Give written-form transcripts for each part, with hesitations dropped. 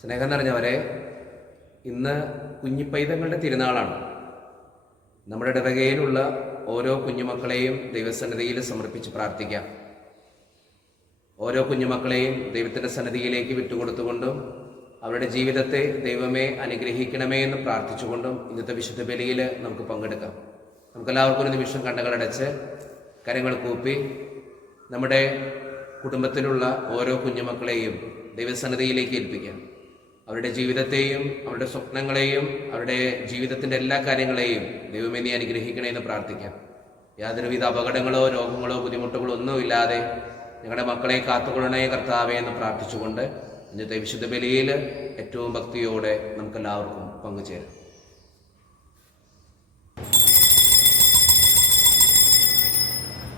സ്നേഹം നിറഞ്ഞവരെ, ഇന്ന് കുഞ്ഞിപ്പൈതങ്ങളുടെ തിരുനാളാണ്. നമ്മുടെ ഇടവകയിലുള്ള ഓരോ കുഞ്ഞുമക്കളെയും ദൈവസന്നിധിയിൽ സമർപ്പിച്ച് പ്രാർത്ഥിക്കാം. ഓരോ കുഞ്ഞുമക്കളെയും ദൈവത്തിൻ്റെ സന്നിധിയിലേക്ക് വിട്ടുകൊടുത്തുകൊണ്ടും അവരുടെ ജീവിതത്തെ ദൈവമേ അനുഗ്രഹിക്കണമേ എന്ന് പ്രാർത്ഥിച്ചുകൊണ്ടും ഇന്നത്തെ വിശുദ്ധ ബലിയിൽ നമുക്ക് പങ്കെടുക്കാം. നമുക്കെല്ലാവർക്കും ഒരു നിമിഷം കണ്ണുകളടച്ച് കരങ്ങൾ കൂപ്പി നമ്മുടെ കുടുംബത്തിലുള്ള ഓരോ കുഞ്ഞുമക്കളെയും ദൈവസന്നിധിയിലേക്ക് ഏൽപ്പിക്കാം. അവരുടെ ജീവിതത്തെയും അവരുടെ സ്വപ്നങ്ങളെയും അവരുടെ ജീവിതത്തിൻ്റെ എല്ലാ കാര്യങ്ങളെയും ദൈവമേ നീ അനുഗ്രഹിക്കണേ എന്ന് പ്രാർത്ഥിക്കാം. യാതൊരുവിധ അപകടങ്ങളോ രോഗങ്ങളോ ബുദ്ധിമുട്ടുകളോ ഒന്നുമില്ലാതെ ഞങ്ങളുടെ മക്കളെ കാത്തുകൊള്ളണേ കർത്താവേ എന്ന് പ്രാർത്ഥിച്ചുകൊണ്ട് ഇന്നത്തെ വിശുദ്ധ ബലിയിൽ ഏറ്റവും ഭക്തിയോടെ നമുക്കെല്ലാവർക്കും പങ്കുചേരാം.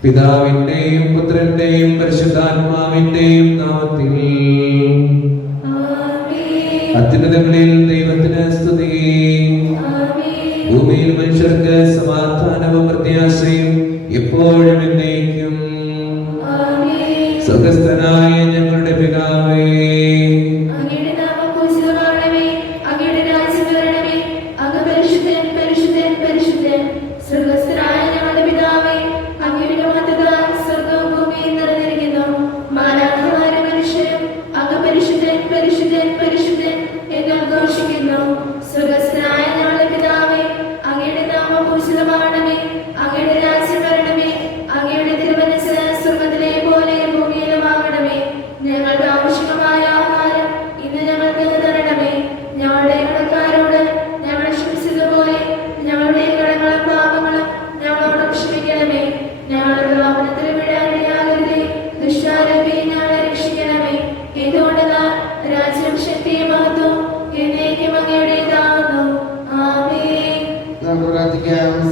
പിതാവിന്റെയും പുത്രന്റെയും പരിശുദ്ധാത്മാവിന്റെയും നാമത്തിൽ അത്യുന്നതങ്ങളിൽ ദൈവത്തിന് സ്തുതി. ഭൂമിയിൽ മനുഷ്യർക്ക് സമാധാനവും പ്രത്യാശയും എപ്പോഴും എന്നേക്കും. സ്വർഗ്ഗസ്ഥനായ ഞങ്ങളുടെ പിതാവേ,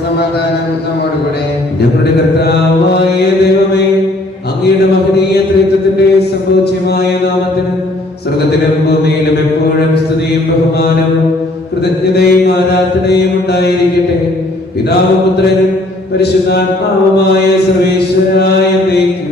സമാധാനം നമ്മോടുകൂടെ. ഞങ്ങളുടെ കർത്താവായ ദൈവമേ, അങ്ങയുടെ മഹനീയ ത്രിത്വത്തിന്റെ സംഭൂജ്യമായ നാമത്തിന് സ്വർഗ്ഗത്തിലും ഭൂമിയിലും എപ്പോഴും സ്തുതിയും ബഹുമാനവും കൃതജ്ഞതയും ആരാധനയും ഉണ്ടായിരിക്കട്ടെ. പിതാവും പുത്രനും പരിശുദ്ധാത്മാവുമായ സർവേശ്വരനായ ദൈവം.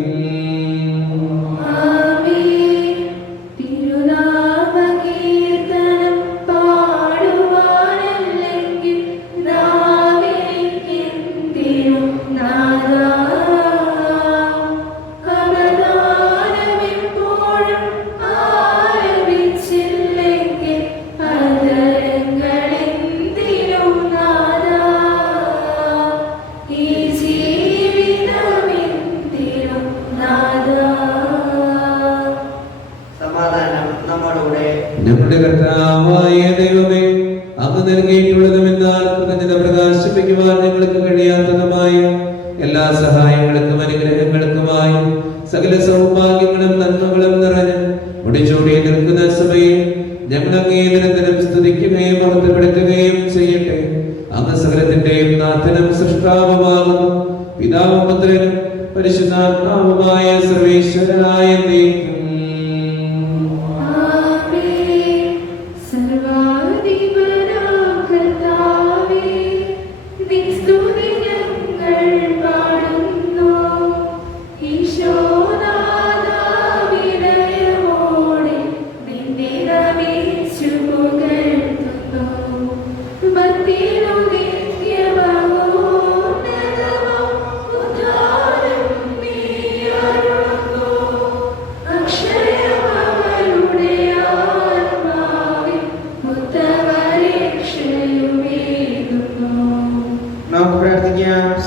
ഞങ്ങളുടെ കർത്താവായ ദൈവമേ, അങ്ങ് നൽകിയിട്ടുള്ളതുമെന്നാൽ കൃതജ്ഞത പ്രകാശിപ്പിക്കുവാൻ ഞങ്ങൾക്ക് കഴിയാത്തതുമായ എല്ലാ സഹായങ്ങൾക്കും അനുഗ്രഹങ്ങൾക്കുമായി സകല സൗഭാഗ്യങ്ങളും നന്മകളും നിറഞ്ഞ് മുടിച്ചൂടി നിൽക്കുന്ന സഭയിൽ ഞങ്ങൾ അങ്ങേ നിരന്തരം സ്തുതിക്കുകയും മഹത്വപ്പെടുത്തുകയും ചെയ്യട്ടെ. അങ്ങ് സകലത്തിന്റെയും നാഥനും സൃഷ്ടാവുമാകുന്നു. പിതാവും പുത്രനും പരിശുദ്ധാത്മാവുമായ സർവേശ്വരനായ ദൈവം.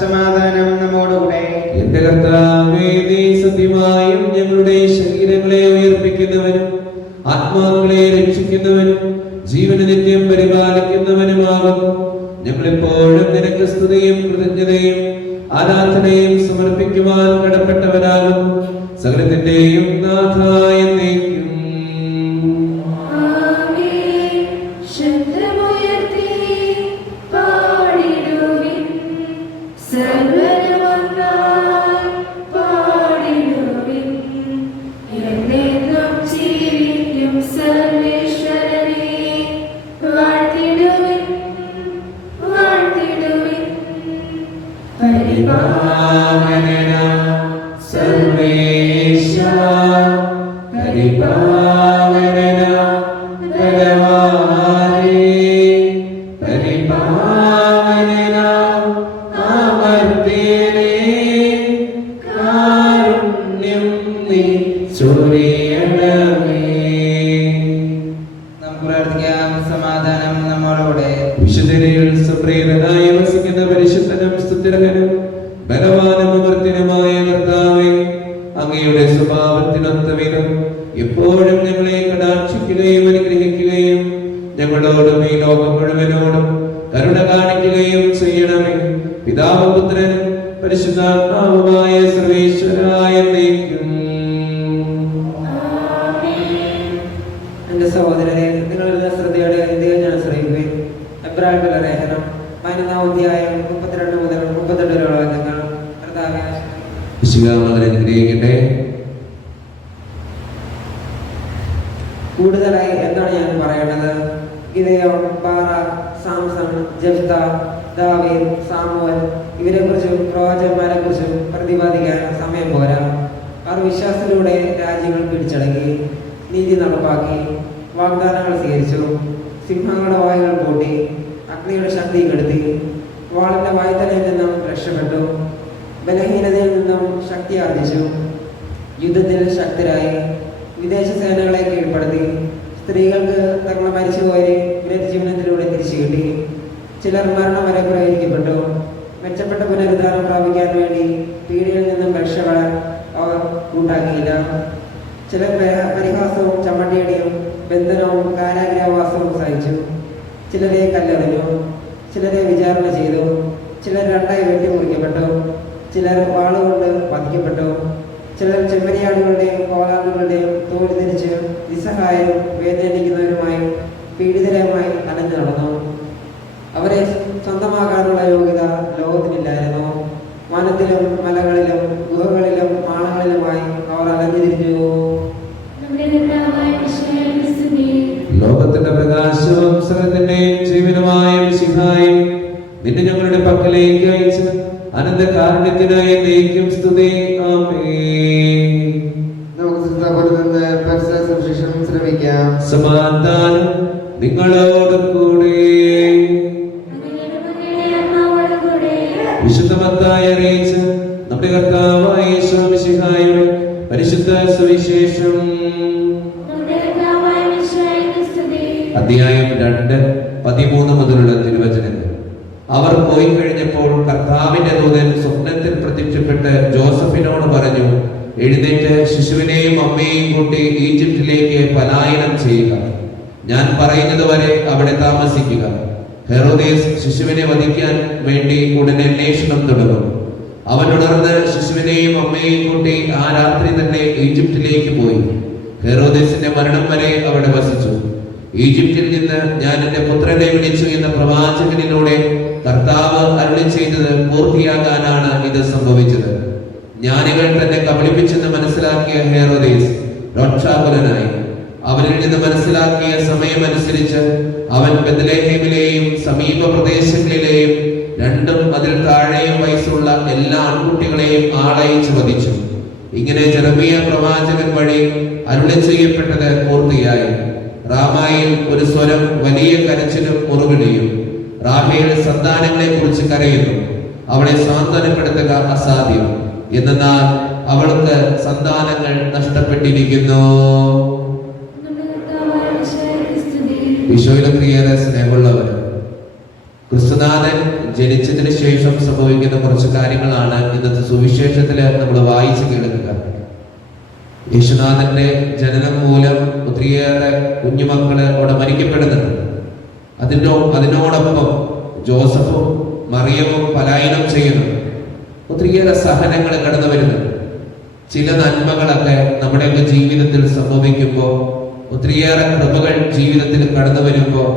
സമാധാനം നമ്മോടുകൂടെ. എന്റെ കർത്താവേ, നീ സത്യമായും ഞങ്ങളുടെ ശരീരങ്ങളെ ഉയർപ്പിക്കുന്നവനും ആത്മാക്കളെ രക്ഷിക്കുന്നവനും ജീവന് നിത്യം പരിപാലിക്കുന്നവനുമാകുന്നു. ഞങ്ങളെപ്പോഴും നിനക്ക് സ്തുതിയും കൃതജ്ഞതയും ആരാധനയും സമർപ്പിക്കുവാൻ കടപ്പെട്ടവനാകും. സകലത്തിന്റെയും നാഥായ നീക്കും. സർവേശ പരിപാലന ബലവാനേ, പരിപാവനനാം അമർത്യനേ, കാരുണ്യം നീ ചൊരിയണമേ. നമുക്ക് പ്രാർത്ഥിക്കാം. സമാധാനം നമ്മോടുകൂടെ. വിശുദ്ധരിൽ സംപ്രീതനായി വസിക്കുന്ന പരിശുദ്ധനും സ്തുത്യർഹനും ബലവാനും അമർത്യനുമായ കർത്താവേ, അങ്ങയുടെ സ്വഭാവത്തിനൊത്ത വിധം എപ്പോഴും ഞങ്ങളെ കടാക്ഷിക്കുകയും അനുഗ്രഹിക്കുകയും ഞങ്ങളോടും ഈ ലോകം മുഴുവനോടും കരുണ കാണിക്കുകയും ചെയ്യണമേ. പിതാവും പുത്രനും പരിശുദ്ധാത്മാവുമായ സർവേശ്വരായ എന്നേക്കും. എന്റെ സഹോദരനെ, നിങ്ങളുടെ ശ്രദ്ധയോടെ ദൈവം ഞാൻ ശ്രമിക്കുകയും എബ്രാഹിമിന്റെ ലേഖനം 11-ാം അധ്യായം 32 മുതൽ 38 വരെയുള്ള നിങ്ങൾ കർത്താവേ വിശുദ്ധമകനെ അനുഗ്രഹിക്കട്ടെ. കൂടുതലായി എന്താണ് ഞാൻ പറയേണ്ടത്? ഗിദെയോൻ, ബാറാഖ്, സാംസൺ, ജെഫ്ത, ദാവീദ്, സാമുവൽ ഇവരെ കുറിച്ചും പ്രവാചകന്മാരെ കുറിച്ചും പ്രതിപാദിക്കാൻ സമയം പോരാ. അവർ വിശ്വാസത്തിലൂടെ രാജ്യങ്ങൾ പിടിച്ചടക്കി, നീതി നടപ്പാക്കി, വാഗ്ദാനങ്ങൾ സ്വീകരിച്ചു, സിംഹങ്ങളുടെ വായുകൾ പൂട്ടി, അഗ്നിയുടെ ശക്തി കെടുത്തി, വാളിന്റെ വായ്ത്തലയിൽ നിന്നും രക്ഷപ്പെട്ടു, ബലഹീനതയിൽ നിന്നും ശക്തി ആർജിച്ചു, യുദ്ധത്തിൽ ശക്തരായി, വിദേശ സേനകളെ കീഴ്പ്പെടുത്തി, സ്ത്രീകൾക്ക് തങ്ങളുടെ മരിച്ചുപോയി പുനരുജ്ജീവനത്തിലൂടെ തിരിച്ചു കിട്ടി. ചിലർ മരണം വരെ പ്രയോഗിക്കപ്പെട്ടു. മെച്ചപ്പെട്ട പുനരുദ്ധാനം പ്രാപിക്കാൻ വേണ്ടി പീഡിയിൽ നിന്നും രക്ഷപ്പെടാൻ അവർ കൂട്ടാക്കിയില്ല. ചിലർ പരിഹാസവും ചമ്മട്ടിയടിയും ബന്ധനവും കാരാഗ്രഹവാസവും സഹിച്ചു. ചിലരെ കല്ലെറിഞ്ഞു, ചിലരെ വിചാരണ ചെയ്തു, ചിലർ രണ്ടായി വെട്ടിമുറിക്കപ്പെട്ടു, ചിലർ വാളുകൊണ്ട് വധിക്കപ്പെട്ടു, ചിലർ ചെമ്മരിയാടുകളുടെയും കോലാടുകളുടെയും തോൽ തിരിച്ച് നിസ്സഹായരും വേദനിക്കുന്നവരുമായി പീഡിതരുമായി അലഞ്ഞു നടന്നു. അവരെ സ്വന്തമാക്കാനുള്ള യോഗ്യത ലോകത്തിനില്ലായിരുന്നു. വനത്തിലും മലകളിലും ഗുഹകളിലും മാളങ്ങളിലുമായി അവർ അലഞ്ഞു തിരിഞ്ഞു. ലോകത്തിന്റെ പ്രകാശവും സകലത്തിന്റെയും ജീവനുമായ മിശിഹായും നിന്നെ ഞങ്ങളുടെ പക്കലേക്ക് അയച്ച് അനന്ത കാരുണ്യത്തിനായി നീക്കും സ്തുതി. ആമേൻ. നമുക്ക് ശ്രദ്ധാപൂർവ്വം നിന്ന് പരിസര സുവിശേഷം ശ്രമിക്കാം. സമാധാനം നിങ്ങളോട് കൂടെ. വിശുദ്ധ മത്തായി അറിയിച്ച നമ്മുടെ കർത്താവായ യേശു മിശിഹായുടെ പരിശുദ്ധ സുവിശേഷം. അധ്യായം 2:13 മുതലുള്ള തിരുവചനങ്ങൾ. അവർ പോയി കഴിഞ്ഞപ്പോൾ കർത്താവിന്റെ ദൂതൻ സ്വപ്നത്തിൽ പ്രത്യക്ഷപ്പെട്ട് ജോസഫിനോട് പറഞ്ഞു, എഴുന്നേറ്റ് ശിശുവിനെയും അമ്മയെയും കൂട്ടി ഈജിപ്തിലേക്ക് പലായനം ചെയ്യുക. ഞാൻ പറയുന്നത് വരെ അവിടെ താമസിക്കുക. ഹെറോദേസ് ശിശുവിനെ വധിക്കാൻ വേണ്ടി ഉടനെ അന്വേഷണം തുടങ്ങും. അവൻ ഉണർന്ന് ശിശുവിനെയും അമ്മയെയും കൂട്ടി ആ രാത്രി തന്നെ ഈജിപ്തിലേക്ക് പോയി. ഹെറോദേസിന്റെ മരണം വരെ അവിടെ വസിച്ചു. ഈജിപ്തിൽ നിന്ന് ഞാൻ എന്റെ പുത്രനെ വിളിച്ചു എന്ന പ്രവാചകനിലൂടെ കർത്താവ് അരുളി ചെയ്തത് പൂർത്തിയാകാനാണ് ഇത് സംഭവിച്ചത്. ജ്ഞാനികൾ തന്നെ കബളിപ്പിച്ചെന്ന് മനസ്സിലാക്കിയ ഹെറോദേസ് രോക്ഷാകുലനായി. അവരിൽ നിന്ന് മനസ്സിലാക്കിയ സമയമനുസരിച്ച് അവൻ ബെത്ലഹേമിലെയും സമീപ പ്രദേശങ്ങളിലെയും 2 അതിൽ താഴെയും വയസ്സുള്ള എല്ലാ ആൺകുട്ടികളെയും ആളയച്ചു വധിച്ചു. ഇങ്ങനെ ജെറമിയ പ്രവാചകൻ വഴി അരുളി ചെയ്യപ്പെട്ടത് പൂർത്തിയായി. റാമായിൽ ഒരു സ്വരം വലിയ കരച്ചിലും മുറുവിളിയും. റാഹേൽ സന്താനങ്ങളെ കുറിച്ച് കരയുന്നു. അവളെ സാന്ത്വനപ്പെടുത്തുക അസാധ്യം, എന്നാൽ അവൾക്ക് സന്താനങ്ങൾ നഷ്ടപ്പെട്ടിരിക്കുന്നു. ഈശോയുടെ പ്രിയരെ സ്നേഹമുള്ളവർ, ക്രിസ്തുനാഥൻ ജനിച്ചതിന് ശേഷം സംഭവിക്കുന്ന കുറച്ച് കാര്യങ്ങളാണ് ഇന്നത്തെ സുവിശേഷത്തില് നമ്മൾ വായിച്ചു കേൾക്കുക. യേശുനാഥന്റെ ജനനം മൂലം ഒത്തിരിയേറെ കുഞ്ഞുമക്കള് അവിടെ മരിക്കപ്പെടുന്നുണ്ട്. അതിനോടൊപ്പം ജോസഫും മറിയവും പലായനം ചെയ്യുന്നു. ഒത്തിരിയേറെ സഹനങ്ങൾ കടന്നു വരുന്നുണ്ട്. ചില നന്മകളൊക്കെ നമ്മുടെയൊക്കെ ജീവിതത്തിൽ സംഭവിക്കുമ്പോൾ, ഒത്തിരിയേറെ കൃപകൾ ജീവിതത്തിൽ കടന്നു വരുമ്പോൾ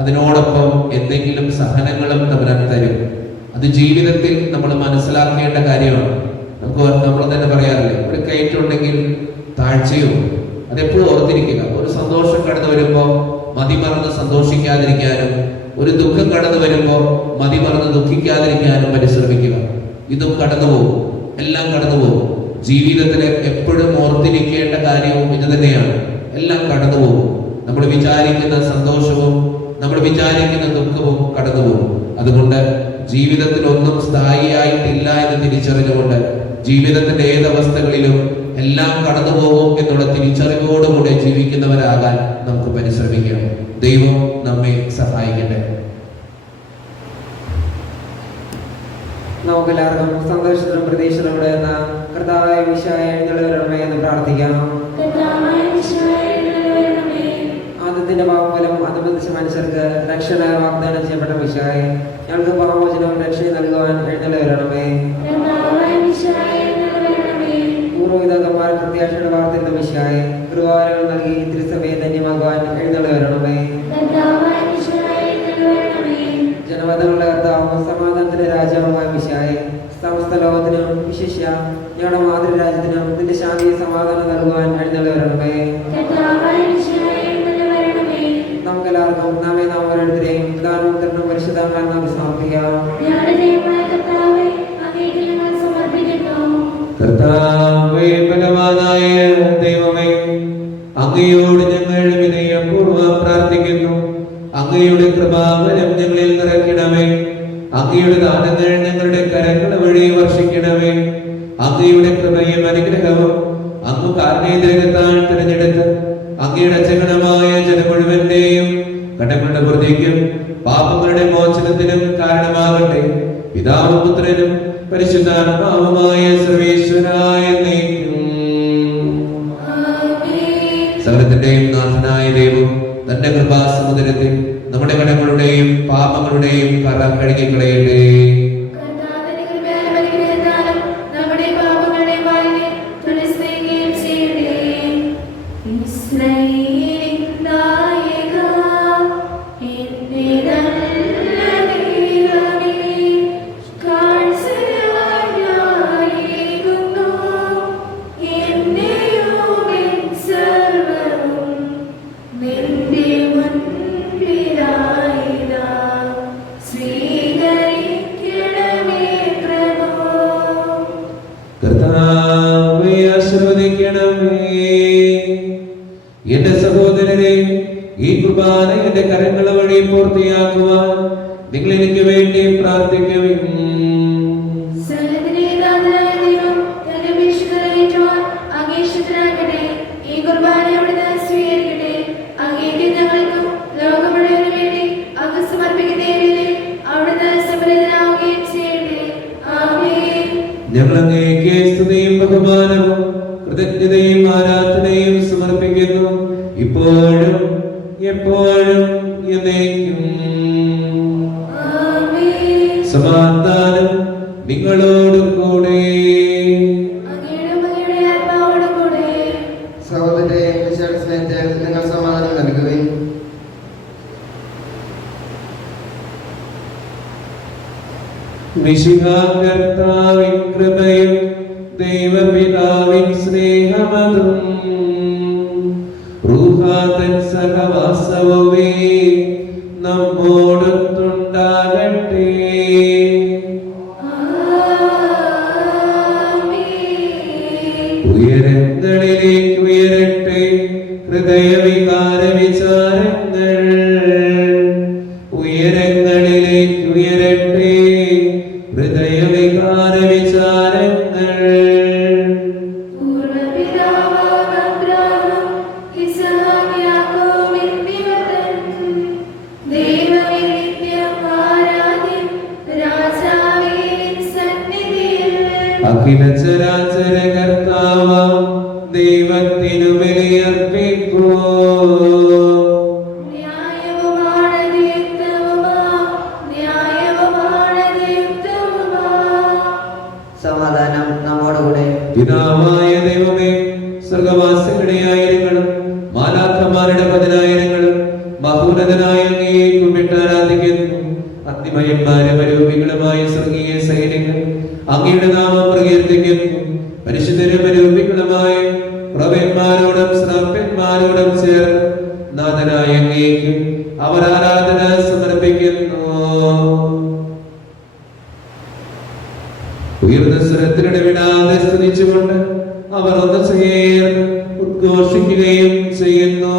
അതിനോടൊപ്പം എന്തെങ്കിലും സഹനങ്ങളും തമ്പുരാൻ തരും. അത് ജീവിതത്തിൽ നമ്മൾ മനസ്സിലാക്കേണ്ട കാര്യമാണ്. നമ്മൾ തന്നെ പറയാറില്ലേ, ഒരു കയറ്റുണ്ടെങ്കിൽ താഴ്ചയും. അതെപ്പോഴും ഓർത്തിരിക്കുക. ഒരു സന്തോഷം കടന്നു വരുമ്പോൾ മതിമറന്ന് സന്തോഷിക്കാതിരിക്കാനും, ഒരു ദുഃഖം കടന്നു വരുമ്പോൾ മതിമറന്ന് ദുഃഖിക്കാതിരിക്കാനും പരിശ്രമിക്കുക. ഇതും കടന്നു പോകും, എല്ലാം കടന്നു പോകും. ജീവിതത്തിൽ എപ്പോഴും ഓർത്തിരിക്കേണ്ട കാര്യവും ഇത് തന്നെയാണ്. എല്ലാം കടന്നു പോകും. നമ്മൾ വിചാരിക്കുന്ന സന്തോഷവും നമ്മൾ വിചാരിക്കുന്ന ദുഃഖവും കടന്നുപോകും. അതുകൊണ്ട് ജീവിതത്തിൽ ഒന്നും സ്ഥായിയായിട്ടില്ല എന്ന് തിരിച്ചറിഞ്ഞുകൊണ്ട് ജീവിതത്തിന്റെ ഏതവസ്ഥകളിലും എല്ലാം കടന്നു പോകും എന്നുള്ള തിരിച്ചറിവോടുകൂടെ ജീവിക്കുന്നവരാകാൻ നമുക്ക് പരിശ്രമിക്കാം. ദൈവം നമ്മെ സഹായിക്കട്ടെ. നമുക്കെല്ലാവർക്കും സന്തോഷത്തിലും പ്രതീക്ഷയിലൂടെ എന്ന കർത്താവായ മിശിഹായ എഴുന്നള്ളണമേ എന്ന് പ്രാർത്ഥിക്കാം. ആദ്യത്തിന്റെ പാപഫലം അനുബന്ധിച്ച മനുഷ്യർക്ക് രക്ഷണ വാഗ്ദാനം ചെയ്യപ്പെട്ട മിശിഹായെ ഞങ്ങൾക്ക് പാപമോചനവും രക്ഷയും നൽകുവാൻ എഴുന്നള്ളണമേ. പൂർവ്വപിതാക്കന്മാർ പ്രത്യാശയുടെ വാർത്തയുടെ മിശിഹായെ കൃപാവരങ്ങൾ നൽകി തിരുസഭയെ ധന്യമാക്കുവാൻ എഴുന്നള്ളണമേ. ജനമതങ്ങളുടെ കർത്താവും സമാധാനത്തിന്റെ രാജാവുമായ മിശിഹായെ സമസ്ത ലോകത്തിനും വിശിഷ്യ ഞങ്ങളുടെ മാതൃരാജ്യത്തിനും നിന്റെ ശാന്തി സമാധാനം നൽകുവാൻ എഴുന്നള്ളണമേ. നമുക്കെല്ലാവർക്കും നാം ഓരോരുത്തരെയും ദാനോത്തരണം പരിശുദ്ധാത്മാവിൽ നമുക്ക് സമർപ്പിക്കാം. കർത്താവേ, ബലവാനായ ദൈവമേ, അങ്ങയോട് ഞങ്ങൾ വിനയപൂർവ്വം പ്രാർത്ഥിക്കുന്നു. അങ്ങയുടെ കൃപാവരം ഞങ്ങളിൽ നിറയ്ക്കണമേ. അങ്ങയുടെ ദാനങ്ങൾ ഞങ്ങളുടെ കരങ്ങൾ വഴി വർഷിക്കണമേ. അങ്ങയുടെ കൃപയും അനുഗ്രഹവും അങ്ങ് കാരണേതരകത്താൽ തിരഞ്ഞെടുത്ത് അങ്ങയുടെ അജഗണമായ ജനം മുഴുവന്റെയും കടങ്ങളുടെ വൃദ്ധിക്കും പാപങ്ങളുടെ മോചനത്തിനും കാരണമാകട്ടെ. പിതാവും പുത്രനും പരിശുദ്ധാത്മാവുമായ സർവേശ്വരായ സകലത്തിന്റെയും നാഥനായ ദൈവം തന്റെ കൃപാസമുദ്രത്തിൽ നമ്മുടെ കടങ്ങളുടെയും പാപങ്ങളുടെയും കറ കഴുകിക്കളയട്ടെ. എന്റെ സഹോദരരെ, ഈ കുർബാന എന്റെ കരങ്ങൾ വഴി പൂർത്തിയാക്കുവാൻ നിങ്ങൾ എനിക്ക് വേണ്ടി പ്രാർത്ഥിക്കുവിൻ. ഞങ്ങൾ അങ്ങേക്ക് സ്തുതിയും ബഹുമാനവും കൃതജ്ഞതയും ആരാധനയും സമർപ്പിക്കുന്നു, ഇപ്പോഴും എപ്പോഴും എന്നേക്കും. സമാധാനം നിങ്ങളോട് കൂടെ. സഹോദരരെ, മിശിഹായുടെ സ്നേഹത്തിൽ നിങ്ങൾ സമാധാനം നൽകുകയും മിശിഹാകർത്താവിൻ കൃപയും ദൈവപിതാവിൻ സ്നേഹമതും റൂഹാതൻ സഹവാസവുമേ നമ്മോടൊത്തുണ്ടാകട്ടെ. ഉയരങ്ങളിലേക്ക് ഉയരട്ടെ ഹൃദയവികാര വിചാരങ്ങൾ, ഉയരങ്ങളിലേക്ക് ഉയരട്ടെ ഹൃദയവികാര വിചാരങ്ങൾ. അഖില ചരാചര കർത്താവാം ദൈവത്തിനു ബലിയർപ്പിക്കൂ. സമാധാനം നമ്മോടുകൂടെ. പിതാവായ ദൈവമേ, സ്വർഗവാസികളുടെ ആയിരങ്ങളും മാലാഖമാരുടെ പതിനായിരങ്ങളും മഹോന്നതനായ അങ്ങയെ കുമ്പിട്ട് ആരാധിക്കുന്നു. അഗ്നിമയന്മാരും അരൂപികളുമായ സ്വർഗീയ സൈന്യങ്ങൾ അങ്ങയുടെ നാമം പ്രകീർത്തിക്കുന്നു. പരിശുദ്ധരും അരൂപികളുമായ പ്രഭന്മാരോടും ശ്രേഷ്ഠന്മാരോടും ചേർന്ന് നാഥനായ അങ്ങേക്ക് അവർ ആരാധന സമർപ്പിക്കുന്നു. ഉയർന്ന സ്വരത്തിലൂടെ വിടാതെ സ്തുതിച്ചുകൊണ്ട് അവർ ഒന്ന് ചേർന്ന് ഉദ്ഘോഷിക്കുകയും ചെയ്യുന്നു.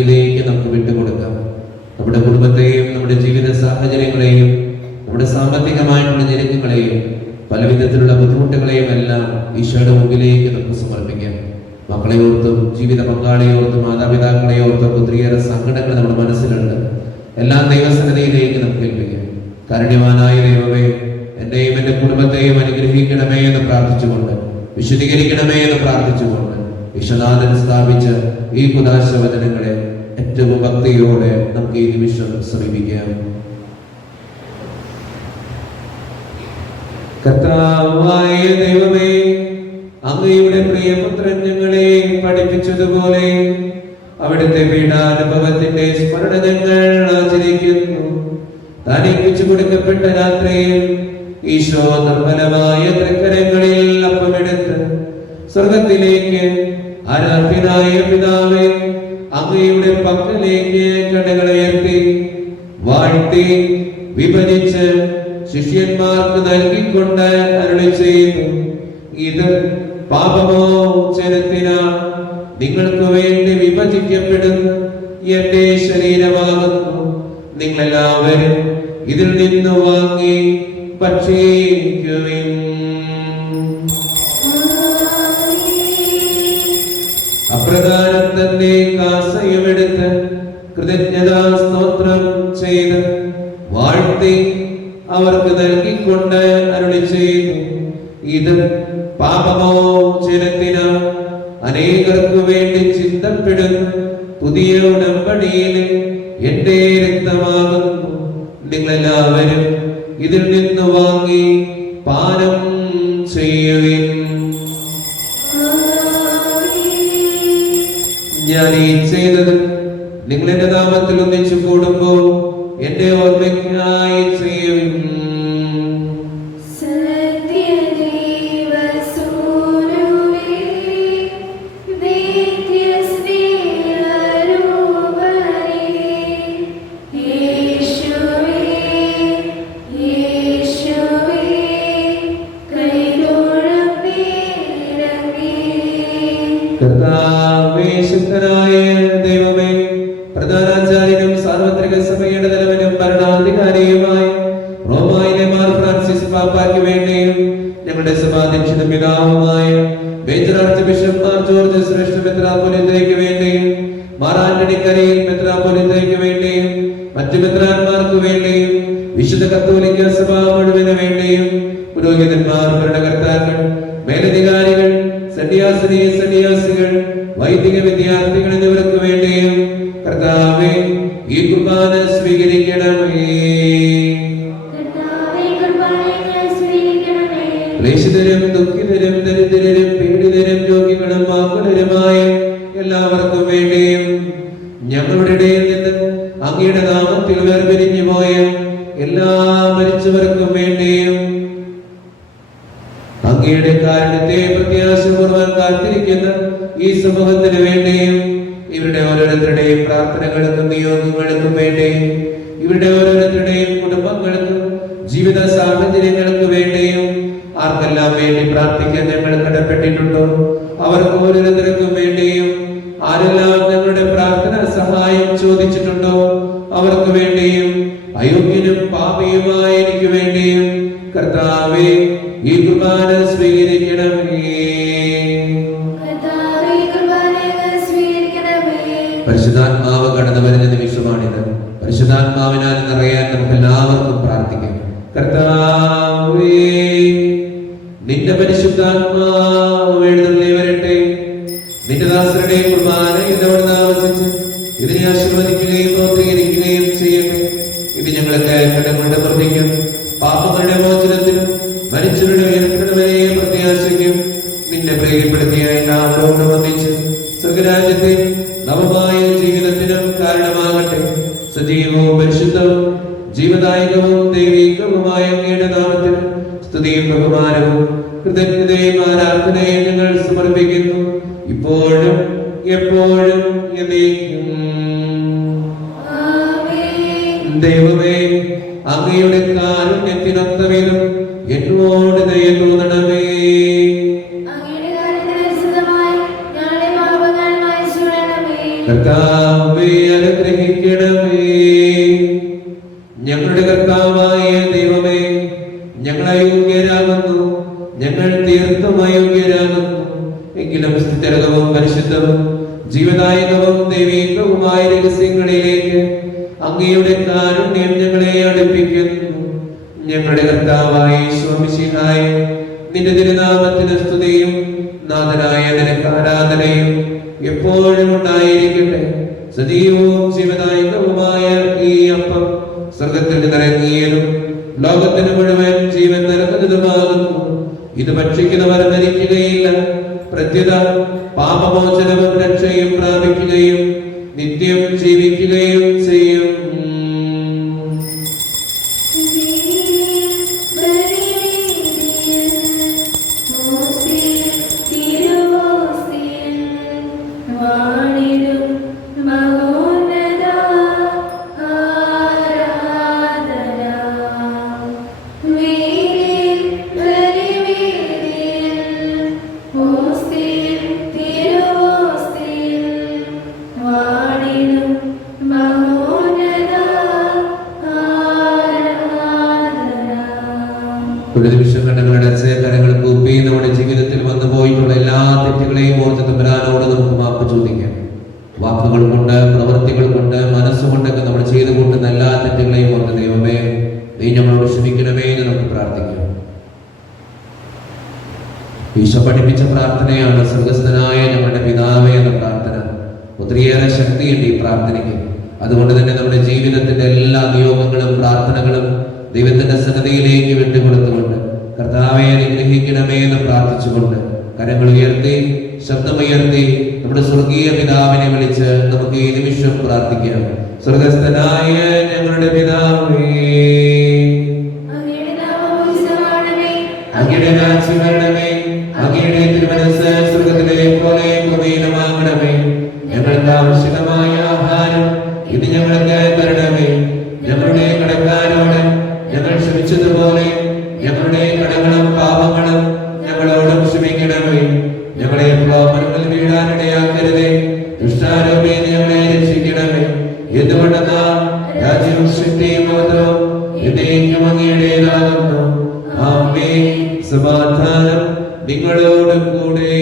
ദൈവസന്നിധിയിലേക്ക് നമുക്ക് വിട്ടുകൊടുക്കാം. നമ്മുടെ കുടുംബത്തെയും നമ്മുടെ ജീവിത സാഹചര്യങ്ങളെയും നമ്മുടെ സാമ്പത്തികമായിട്ടുള്ള ഞെരുക്കങ്ങളെയും പലവിധത്തിലുള്ള ബുദ്ധിമുട്ടുകളെയും എല്ലാം ഈശോയുടെ മുമ്പിലേക്ക് നമുക്ക് സമർപ്പിക്കാം. മക്കളെ ഓർത്തും ജീവിത പങ്കാളിയെ ഓർത്തും മാതാപിതാക്കളെ ഓർത്തും ഒത്തിരിയേറെ സങ്കടങ്ങൾ നമ്മുടെ മനസ്സിലുണ്ട്. എല്ലാം ദൈവസന്നിധിയിലേക്ക് നമുക്ക് ഏൽപ്പിക്കാം. കാരുണ്യവാനായ ദൈവമേ, എന്നെയും എൻ്റെ കുടുംബത്തെയും അനുഗ്രഹിക്കണമേ എന്ന് പ്രാർത്ഥിച്ചുകൊണ്ട്, വിശുദ്ധീകരിക്കണമേ എന്ന് പ്രാർത്ഥിച്ചുകൊണ്ട് വിശ്വനാഥൻ സ്ഥാപിച്ച ഈ കുദാശ വചനങ്ങളെ ഏറ്റവും ഭക്തിയോടെ നമുക്ക് ഈ നിമിഷം സമീപിക്കാം. കർത്താവായ ദൈവമേ, അങ്ങയുടെ പ്രിയപുത്രൻ ഞങ്ങളെ പഠിപ്പിച്ചതുപോലെ അവിടുത്തെ പീഡാനുഭവത്തിന്റെ സ്മരണ ഞങ്ങൾ ആചരിക്കുന്നു. താൻ ഏൽപ്പിച്ചു കൊടുക്കപ്പെട്ട രാത്രിയിൽ ഈശോ നിർമ്മലമായ തൃക്കരങ്ങളിൽ അപ്പമെടുത്ത് സ്വർഗത്തിലേക്ക് ആരാധ്യനായ പിതാവേ, അങ്ങയുടെ പക്കലേക്ക് കണ്ണുകൾ ഉയർത്തി വാഴ്ത്തി വിഭജിച്ച് ശിഷ്യന്മാർക്ക് നൽകിക്കൊണ്ട് അരുളി ചെയ്തു, ഇത് പാപമോചനത്തിനാണ് നിങ്ങൾക്ക് വേണ്ടി വിഭജിക്കപ്പെടുന്ന എന്റെ ശരീരമാകുന്നു. നിങ്ങളെല്ലാവരും ഇതിൽ നിന്ന് വാങ്ങി ഭക്ഷിക്കുവിൻ. അപ്രകാരം തന്നെ കാസയുമെടുത്ത് കൃതജ്ഞതാ സ്തോത്രം ചെയ്ത് വാഴ്ത്തി അവർക്ക് നൽകിക്കൊണ്ട് അരുളി ചെയ്തു, ഇത് പാപമോചനത്തിനാണ് അനേകർക്ക് വേണ്ടി ചിന്തപ്പെടുന്ന പുതിയ ഉടമ്പടിയിലെ എന്റെ രക്തമാകുന്നു. നിങ്ങളെല്ലാവരും ഇതിൽ നിന്ന് വാങ്ങി പാനം ചെയ്യുവിൻ. ഞാൻ ഈ ചെയ്തത് നിങ്ങൾ എന്റെ നാമത്തിൽ ഒന്നിച്ചു കൂടുമ്പോൾ എന്റെ ഓർമ്മയ്ക്കായി ചെയ്യുവിൻ. ശക്തനായ ദൈവമേ, പ്രധാനാചാര്യനും സാർവത്രിക സഭയുടെ തലവനും ഭരണാധികാരിയുമായ റോമായിലെ മാർ ഫ്രാൻസിസ് പാപ്പായ്ക്ക് വേണ്ടിയും ഞങ്ങളുടെ സഭാധ്യക്ഷനും പിതാവുമായ major arch bishop Mar George ശ്രേഷ്ഠ മെത്രാപ്പൊലീത്തയ്ക്ക് വേണ്ടിയും മാർ ആന്റണി കരയിൽ മെത്രാപ്പൊലീത്തയ്ക്ക് വേണ്ടിയും മറ്റു മെത്രാന്മാർക്ക് വേണ്ടിയും വിശുദ്ധ കത്തോലിക്ക സഭ മുഴുവന് വേണ്ടിയും പുരോഹിതന്മാർ, ഭരണകർത്താക്കൾ, മേലധികാരികൾ, സന്യാസികൾ, വൈദിക വിദ്യാർത്ഥികൾ എന്നിവർക്ക് വേണ്ടിയും കർത്താവേ ഈ കുർബാന സ്വീകരിക്കണമേ. ക്ലേശിതരും ദുഃഖിതരും ദരിദ്രരും പീഡിതരും രോഗികളും ആകുലരുമായ എല്ലാവർക്കും വേണ്ടിയും ഞങ്ങളുടെ ഇടയിൽ നിന്ന് അങ്ങയുടെ നാമത്തിൽ വേർപിരിഞ്ഞു പോയ എല്ലാ മരിച്ചവർക്കും വേണ്ടിയും അങ്ങയുടെ കാരണത്തെ പ്രത്യാശപൂർവ്വം കാത്തിരിക്കുന്ന ഈ സമൂഹത്തിന് വേണ്ടിയും ഇവരുടെ ഓരോരുത്തരുടെയും പ്രാർത്ഥനകൾക്കും നിയോഗങ്ങൾക്കും വേണ്ടിയും ഇവരുടെ ഓരോരുത്തരുടെയും കുടുംബങ്ങൾക്കും ജീവിത സാഹചര്യങ്ങൾക്ക് വേണ്ടിയും ആർക്കെല്ലാം വേണ്ടി പ്രാർത്ഥിക്കാൻ ഞങ്ങൾ കടപ്പെട്ടിട്ടുണ്ടോ അവർക്ക് ഓരോരുത്തർക്കും വേണ്ടിയും ആരെല്ലാം ഞങ്ങളുടെ പ്രാർത്ഥന സഹായം ചോദിച്ചിട്ടുണ്ടോ അവർക്ക് വേണ്ടിയും അയോഗ്യനും പാപിയുമായ എനിക്ക് വേണ്ടിയും കർത്താവേ ഈ കുർബാന സ്വീകരിക്കണമേ. പരിശുദ്ധാത്മാവ് കടന്നു വരുന്ന നിമിഷമാണിത്. പരിശുദ്ധാത്മാവിനാൽ നിറയാൻ നമുക്ക് എല്ലാവർക്കും പ്രാർത്ഥിക്കാം. കർത്താവേ, നിന്റെ പരിശുദ്ധാത്മാവ് എഴുന്നള്ളി വരട്ടെ. നിന്റെ ദാസരുടെ കുർബാന ഇതോടെ താമസിച്ച് ഇതിനെ ആശീർവദിക്കുകയും പ്രോത്സാഹിപ്പിക്കുകയും ചെയ്യട്ടെ. ഇത് ഞങ്ങൾക്ക് കടങ്ങളുടെ പ്രവർത്തിക്കും പാപങ്ങളുടെ മോചനത്തിനും മരിച്ചവരുടെ ഉയർത്തണവരെയെ പ്രത്യാശയ്ക്കും നിന്നെ പ്രേരിപ്പെടുത്തിയ എല്ലാവരോടും ഒന്നിച്ച് സ്വർഗരാജ്യത്തെ നവമായ ജീവിതത്തിനും കാരണമാകട്ടെ. സജീവവും പരിശുദ്ധവും ജീവദായകവും ദൈവികവുമായ അങ്ങയുടെ നാമത്തിൽ സ്തുതിയും ബഹുമാനവും കൃതജ്ഞതയും ആരാധനയും ഞങ്ങൾ സമർപ്പിക്കുന്നു, ഇപ്പോഴും എപ്പോഴും എന്നേക്കും. ദൈവമേ, അങ്ങയുടെ കാരുണ്യത്തിനൊത്തവിധം എന്നോട് ദയ തോന്നണമേ. കർത്താവേ, കർത്താവേ അനുഗ്രഹിക്കണമേ. ഞങ്ങളുടെ കർത്താവായ ദൈവമേ, ഞങ്ങൾ അയോഗ്യരാകുന്നു, ഞങ്ങൾ തീർത്തും അയോഗ്യരാകുന്നു. എങ്കിലും സ്ഥിരകവും പരിശുദ്ധവും ജീവദായകവും ദൈവീകവുമായ രഹസ്യങ്ങളിലേക്ക് അങ്ങയുടെ കാരുണ്യം ഞങ്ങളെ അടുപ്പിക്കുന്നു. ഞങ്ങളുടെ കർത്താവായ ഈശോമിശിഹായേ, നിന്റെ തിരുനാമത്തിന് സ്തുതിയും നാഥനായ നിനക്ക് ആരാധനയും എപ്പോഴും ഉണ്ടായിരിക്കട്ടെ. സജീവവും ജീവദായകവുമായ ഈ അപ്പം സ്വർഗത്തിൽ നിന്നിറങ്ങിയതും ലോകത്തിന് മുഴുവൻ ജീവൻ നൽകുന്നതുമാകുന്നു. ഇത് ഭക്ഷിക്കുന്നവർ മരിക്കുകയില്ല, പ്രത്യുത പാപമോചനവും രക്ഷയും പ്രാപിക്കുകയും നിത്യം ജീവിക്കുകയും ചെയ്യും. ഒരു നിമിഷം കണ്ണുകളുടെ കരങ്ങൾ കൂപ്പി നമ്മുടെ ജീവിതത്തിൽ വന്നു പോയിട്ടുള്ള എല്ലാ തെറ്റുകളെയും ഓർത്ത് തമ്പുരാനോട് നമുക്ക് മാപ്പ് ചോദിക്കാം. വാക്കുകൾ കൊണ്ട്, പ്രവൃത്തികൾ കൊണ്ട്, മനസ്സുകൊണ്ടൊക്കെ നമ്മൾ ചെയ്തുകൊണ്ടുന്ന എല്ലാ തെറ്റുകളെയും ഓർത്ത് ദൈവമേ നീ നമ്മളോട് ക്ഷമിക്കണമേ എന്ന് നമുക്ക് പ്രാർത്ഥിക്കാം. ഈശോ പഠിപ്പിച്ച പ്രാർത്ഥനയാണ് സ്വർഗസ്ഥനായ ഞങ്ങളുടെ പിതാവേ എന്ന പ്രാർത്ഥന. ഒത്തിരിയേറെ ശക്തിയുണ്ട് ഈ പ്രാർത്ഥനയ്ക്ക്. അതുകൊണ്ട് തന്നെ നമ്മുടെ ജീവിതത്തിന്റെ എല്ലാ നിയോഗങ്ങളും പ്രാർത്ഥനകളും ദൈവത്തിന്റെ സന്നദ്ധയിലേക്ക് വിട്ടുകൊടുത്തുകൊണ്ട് കർത്താവെ അനുഗ്രഹിക്കണമേ എന്ന് പ്രാർത്ഥിച്ചുകൊണ്ട് കരങ്ങൾ ഉയർത്തി ശബ്ദമുയർത്തി നമ്മുടെ സ്വർഗീയ പിതാവിനെ വിളിച്ച് നമുക്ക് ഈ നിമിഷം പ്രാർത്ഥിക്കാം. സ്വർഗസ്ഥനായ ഞങ്ങളുടെ പിതാവേ, അങ്ങയുടെ രാജ്യം വരണമേ, അങ്ങയുടെ തിരുമനസ്സ് സ്വർഗത്തിലെ പോലെ ഭൂമിയിലുമാകണമേ. ഞങ്ങൾക്ക് ആവശ്യമായ ആഹാരം ഇത് ഞങ്ങൾക്ക് തരണമേ. ഞങ്ങളുടെ കടക്കാരോട് ഞങ്ങൾ ക്ഷമിച്ചതുപോലെ ഞങ്ങളുടെ കടങ്ങളും പാപങ്ങളും ഞങ്ങളോടും ക്ഷമിക്കണമേ. ഞങ്ങളെ പ്രലോഭനങ്ങളിൽ വീഴാനിടയാക്കരുതേ, ദുഷ്ടാരൂപേ ഞങ്ങളെ രക്ഷിക്കണമേ. എന്തുകൊണ്ടെന്നാൽ രാജ്യവും ശക്തിയും മഹത്വവും എന്നേക്കും അങ്ങയുടേതാകുന്നു. ആമേൻ. സമാധാനം നിങ്ങളോട് കൂടെ.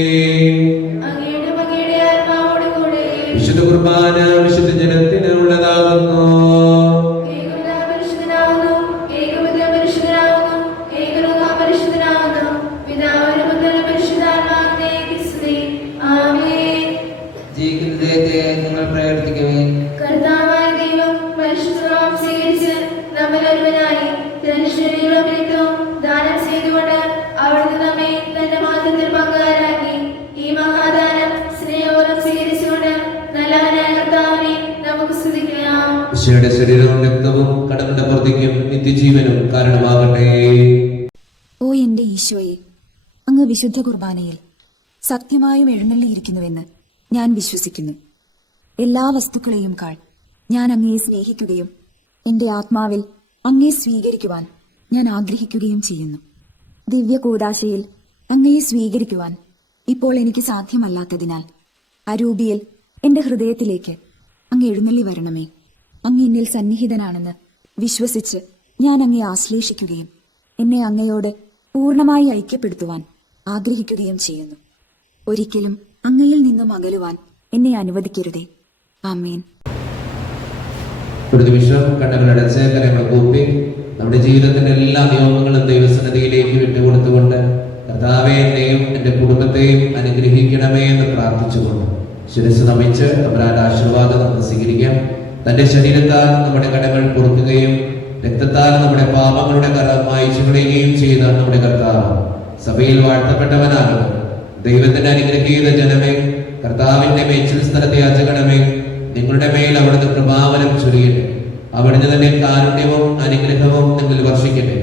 വിശുദ്ധ കുർബാന വിശുദ്ധ ജനത്തിന് ഉള്ളതാകുന്നു. നിങ്ങൾ പ്രവർത്തിക്കുമേ. കർത്താവായ ദൈവം പരിശുദ്ധം സ്വീകരിച്ച് നമ്മളൊരുവനായി തന്റെ ശരീരവും രക്തവും ദാനം ചെയ്തുകൊണ്ട് അവിടുന്ന് നമ്മെ തന്റെ മാറ്റത്തിൽ പങ്കുകാരാക്കി. ഈ മഹാദാനം സ്നേഹപൂർവ്വം സ്വീകരിച്ചുകൊണ്ട് നല്ലവനായ കർത്താവിനെ നമുക്ക് സ്തുതിക്കാം. ഈശോയുടെ ശരീരവും രക്തവും കടങ്ങളുടെ പ്രതിക്കും നിത്യജീവനും കാരണമാകട്ടെ. ഓ എന്റെ ഈശോയെ, അങ്ങ് വിശുദ്ധ കുർബാനയിൽ സത്യമായും എഴുന്നള്ളിയിരിക്കുന്നുവെന്ന് ഞാൻ വിശ്വസിക്കുന്നു. എല്ലാ വസ്തുക്കളെയും കാൾ ഞാൻ അങ്ങയെ സ്നേഹിക്കുകയും എന്റെ ആത്മാവിൽ അങ്ങയെ സ്വീകരിക്കുവാൻ ഞാൻ ആഗ്രഹിക്കുകയും ചെയ്യുന്നു. ദിവ്യ കൂദാശയിൽ അങ്ങയെ സ്വീകരിക്കുവാൻ ഇപ്പോൾ എനിക്ക് സാധ്യമല്ലാത്തതിനാൽ അരൂപിയിൽ എന്റെ ഹൃദയത്തിലേക്ക് അങ്ങ് എഴുന്നള്ളി വരണമേ. അങ്ങ് എന്നിൽ സന്നിഹിതനാണെന്ന് വിശ്വസിച്ച് ഞാൻ അങ്ങയെ ആശ്ലേഷിക്കുകയും എന്നെ അങ്ങയോട് പൂർണ്ണമായി ഐക്യപ്പെടുത്തുവാൻ ആഗ്രഹിക്കുകയും ചെയ്യുന്നു. ഒരിക്കലും അങ്ങയിൽ നിന്നും അകലുവാൻ എന്നെ അനുവദിക്കരുതേ. ആമേൻ. ഒരു നിമിഷം കണ്ണുകളടച്ച് കരങ്ങൾ കൂപ്പി നമ്മുടെ ജീവിതത്തിന്റെ എല്ലാ നിയമങ്ങളും ദൈവസന്നിധിയിലേക്ക് വിട്ടുകൊടുത്തുകൊണ്ട് കർത്താവേ എന്നെയും എന്റെ കുടുംബത്തെയും അനുഗ്രഹിക്കണമേ എന്ന് പ്രാർത്ഥിച്ചുകൊണ്ട് ശിരസ് നമിച്ച് തമ്പുരാന്റെ ആശീർവാദം നമുക്ക് സ്വീകരിക്കാം. തന്റെ ശരീരത്താൽ നമ്മുടെ കടങ്ങൾ പൊറുക്കുകയും രക്തത്താൽ നമ്മുടെ പാപങ്ങളുടെ കറ മായ്ച്ചു കളയുകയും ചെയ്ത നമ്മുടെ കർത്താവ് സഭയിൽ വാഴ്ത്തപ്പെട്ടവനാകുന്നു. ദൈവത്തിന്റെ അനുഗ്രഹീത ജനമേ, കർത്താവിന്റെ മേച്ചിൽ സ്ഥലത്തെ യാചകണമേ. നിങ്ങളുടെ മേൽ അവിടുത്തെ കൃപാവനം ചൊരിയട്ടെ. അവിടുന്ന് തന്നെ കാരുണ്യവും അനുഗ്രഹവും നിങ്ങളിൽ വർഷിക്കട്ടെ.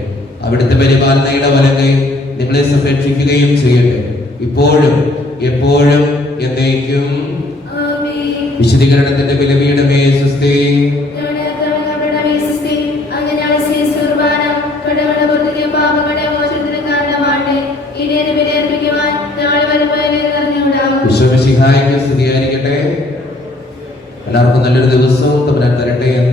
അവിടുത്തെ പരിപാലനയുടെ വലങ്ങை നിങ്ങളെ സംരക്ഷിക്കുകയും ചെയ്യട്ടെ, ഇപ്പോഴും എപ്പോഴും എന്നേക്കും. വിശദീകരണത്തിന്റെ വിലവീടമേ സ്വസ്തി. എല്ലാവർക്കും നല്ലൊരു ദിവസവും തമ്പുരാൻ തരട്ടെ എന്ന്